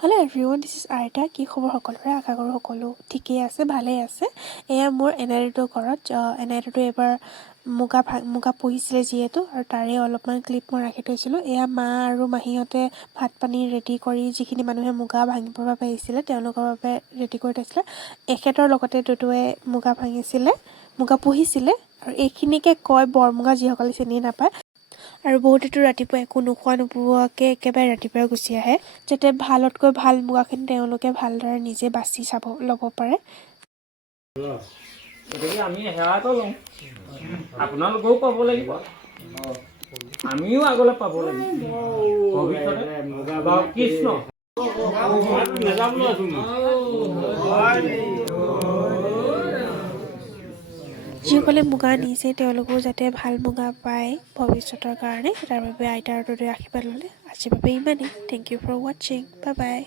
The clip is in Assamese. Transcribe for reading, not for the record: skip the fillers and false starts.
হেল্ল' এভৰিৱান, দিছ ইজ আইতা। কি খবৰ সকলোৰে? আশা কৰোঁ সকলো ঠিকেই আছে, ভালেই আছে। এয়া মোৰ এনাইটোৰ ঘৰত। এনাইটোতো এইবাৰ মুগা পুহিছিলে যিহেতু, আৰু তাৰে অলপমান ক্লিপ মই ৰাখি থৈছিলোঁ। এয়া মা আৰু মাহীহঁতে ভাত পানী ৰেডি কৰি, যিখিনি মানুহে মুগা ভাঙিবৰ বাবে আহিছিলে তেওঁলোকৰ বাবে ৰেডি কৰি থৈছিলে। এখেতৰ লগতে দুটুৱে মুগা পুহিছিলে, আৰু এইখিনিকে কয় বৰমুগা, যিসকলে চিনি নাপায়। আৰু বহুতেতো ৰাতিপুৱা একো নোখোৱা নোপোৱাকৈ একেবাৰে ৰাতিপুৱাই গুচি আহে, যাতে ভালতকৈ ভাল মুগাখিনি তেওঁলোকে ভালদৰে নিজে বাছি ল'ব পাৰে। গতিকে আমি সেৱাটো লওঁ, আপোনালোকেও পাব লাগিব, আমিও আগলৈ পাব লাগিব। ভৱিষ্যতে বাৰু কৃষ্ণ যিসকলে মুগা নিছে তেওঁলোকেও যাতে ভাল মুগা পায় ভৱিষ্যতৰ কাৰণে, তাৰ বাবে আইতাৰ দৰে আশীৰ্বাদ ল'লে। আজিৰ বাবে ইমানেই। থেংক ইউ ফৰ ৱাটছিং। বাই বাই।